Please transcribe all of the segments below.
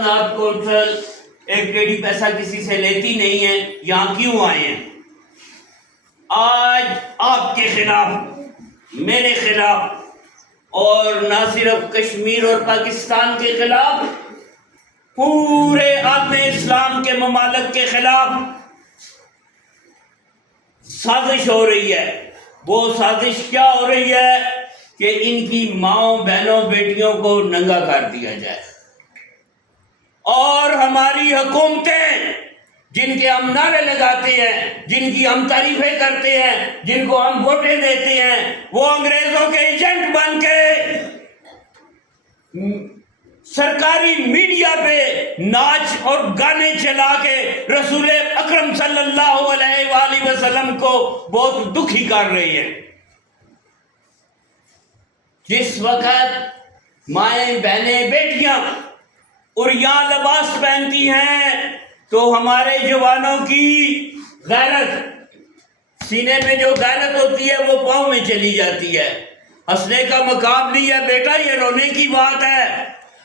نعت کونسل ایک ڈیڑھی پیسہ کسی سے لیتی نہیں ہے، یہاں کیوں آئے ہیں؟ آج آپ کے خلاف، میرے خلاف، اور نہ صرف کشمیر اور پاکستان کے خلاف، پورے عالم اسلام کے ممالک کے خلاف سازش ہو رہی ہے۔ وہ سازش کیا ہو رہی ہے کہ ان کی ماؤں، بہنوں، بیٹیوں کو ننگا کر دیا جائے، اور ہماری حکومتیں جن کے ہم نعرے لگاتے ہیں، جن کی ہم تعریفیں کرتے ہیں، جن کو ہم ووٹیں دیتے ہیں، وہ انگریزوں کے ایجنٹ بن کے سرکاری میڈیا پہ ناچ اور گانے چلا کے رسول اکرم صلی اللہ علیہ وآلہ وسلم کو بہت دکھی کر رہی ہے۔ جس وقت مائیں، بہنیں، بیٹیاں عریاں لباس پہنتی ہیں تو ہمارے جوانوں کی غیرت، سینے میں جو غیرت ہوتی ہے وہ پاؤں میں چلی جاتی ہے۔ ہنسنے کا مقام نہیں ہے بیٹا، یہ رونے کی بات ہے۔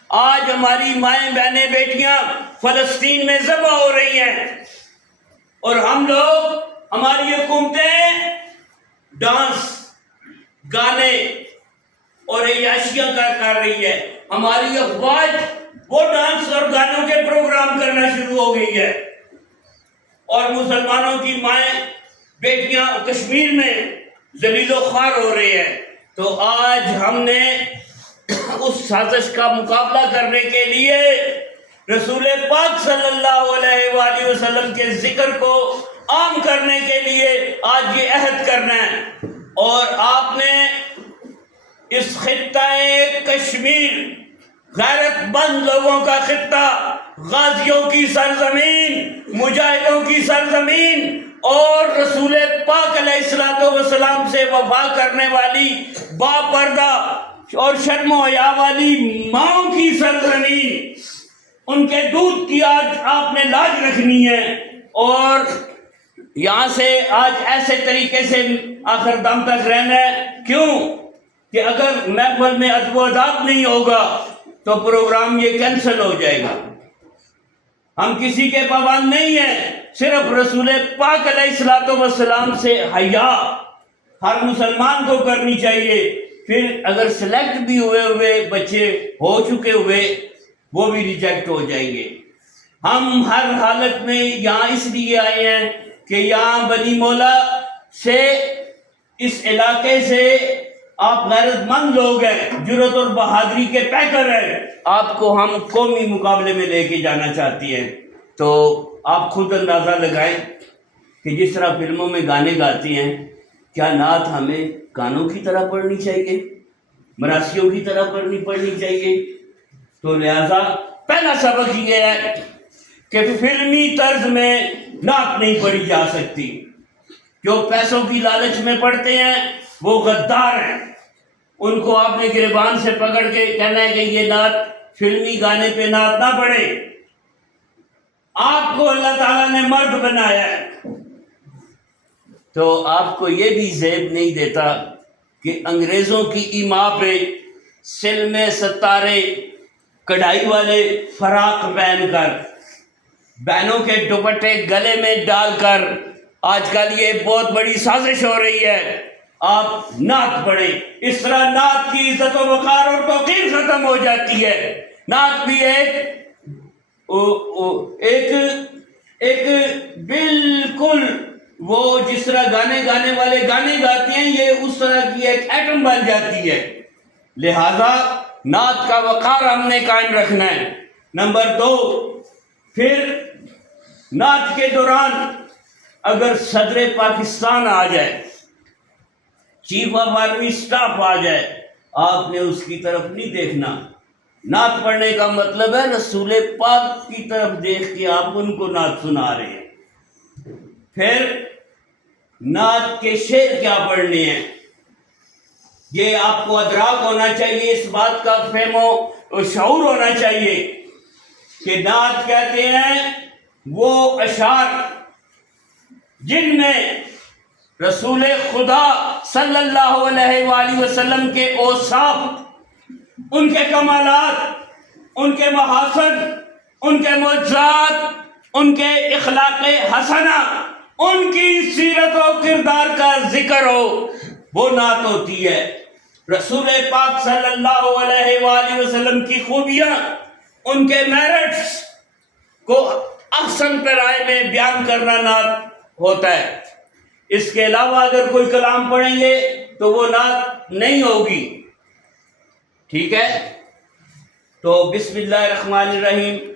آج ہماری مائیں، بہنیں، بیٹیاں فلسطین میں ذبح ہو رہی ہیں، اور ہم لوگ، ہماری حکومتیں ڈانس، گانے اور عیاشیاں کر رہی ہے۔ ہماری افواج وہ ڈانس اور گانوں کے پروگرام کرنا شروع ہو گئی ہے، اور مسلمانوں کی مائیں، بیٹیاں کشمیر میں ذلیل و خوار ہو رہے ہیں۔ تو آج ہم نے اس سازش کا مقابلہ کرنے کے لیے رسول پاک صلی اللہ علیہ وآلہ وسلم کے ذکر کو عام کرنے کے لیے آج یہ عہد کرنا ہے۔ اور آپ نے اس خطہ کشمیر، غیرت مند لوگوں کا خطہ، غازیوں کی سرزمین، مجاہدوں کی سرزمین، اور رسول پاک علیہ الصلوۃ والسلام سے وفا کرنے والی باپردہ اور شرم و حیا والی ماؤں کی سرزمین، ان کے دودھ کی آج آپ نے لاج رکھنی ہے، اور یہاں سے آج ایسے طریقے سے آخر دم تک رہنا ہے۔ کیوں کہ اگر محفل میں ادب و آداب نہیں ہوگا تو پروگرام یہ کینسل ہو جائے گا۔ ہم کسی کے پابند نہیں ہیں، صرف رسول پاک علیہ الصلوۃ والسلام سے حیا ہر مسلمان کو کرنی چاہیے۔ پھر اگر سلیکٹ بھی ہوئے بچے ہو چکے ہوئے، وہ بھی ریجیکٹ ہو جائیں گے۔ ہم ہر حالت میں یہاں اس لیے آئے ہیں کہ یہاں بنی مولا سے، اس علاقے سے آپ غیرت مند لوگ ہیں، جرأت اور بہادری کے پیکر ہیں، آپ کو ہم قومی مقابلے میں لے کے جانا چاہتی ہیں۔ تو آپ خود اندازہ لگائیں کہ جس طرح فلموں میں گانے گاتے ہیں، کیا نعت ہمیں گانوں کی طرح پڑھنی چاہیے، مراسیوں کی طرح پڑھنی چاہیے؟ تو لہذا پہلا سبق یہ ہے کہ فلمی طرز میں نعت نہیں پڑھی جا سکتی۔ جو پیسوں کی لالچ میں پڑھتے ہیں وہ غدار ہیں، ان کو آپ نے گریبان سے پکڑ کے کہنا ہے کہ یہ نعت، فلمی گانے پہ نعت نہ پڑھے۔ آپ کو اللہ تعالیٰ نے مرد بنایا ہے، تو آپ کو یہ بھی زیب نہیں دیتا کہ انگریزوں کی ایما پہ سل میں ستارے، کڑھائی والے فراق پہن کر، بہنوں کے دوپٹے گلے میں ڈال کر، آج کل یہ بہت بڑی سازش ہو رہی ہے، آپ نعت پڑھیں۔ اس طرح نعت کی عزت و وقار اور توقیر ختم ہو جاتی ہے۔ نعت بھی ایک بالکل وہ جس طرح گانے والے گانے گاتے ہیں، یہ اس طرح کی ایک ایٹم بن جاتی ہے۔ لہذا نعت کا وقار ہم نے قائم رکھنا ہے۔ نمبر 2، پھر نعت کے دوران اگر صدر پاکستان آ جائے، چیف آف آرمی اسٹاف آ جائے، آپ نے اس کی طرف نہیں دیکھنا۔ نعت پڑھنے کا مطلب ہے رسول پاک کی طرف دیکھ کے آپ ان کو نعت سنا رہے ہیں۔ پھر نعت کے شعر کیا پڑھنے ہیں، یہ آپ کو ادراک ہونا چاہیے، اس بات کا فہم و شعور ہونا چاہیے کہ نعت کہتے ہیں وہ اشعار جن میں رسول خدا صلی اللہ علیہ وآلہ وسلم کے اوصاف، ان کے کمالات، ان کے محاسن، ان کے معجزات، ان کے اخلاق حسنہ، ان کی سیرت و کردار کا ذکر ہو، وہ نعت ہوتی ہے۔ رسول پاک صلی اللہ علیہ وآلہ وسلم کی خوبیاں، ان کے میرٹس کو احسن پیرائے میں بیان کرنا نعت ہوتا ہے۔ اس کے علاوہ اگر کوئی کلام پڑھیں گے تو وہ نعت نہیں ہوگی، ٹھیک ہے؟ تو بسم اللہ الرحمن الرحیم۔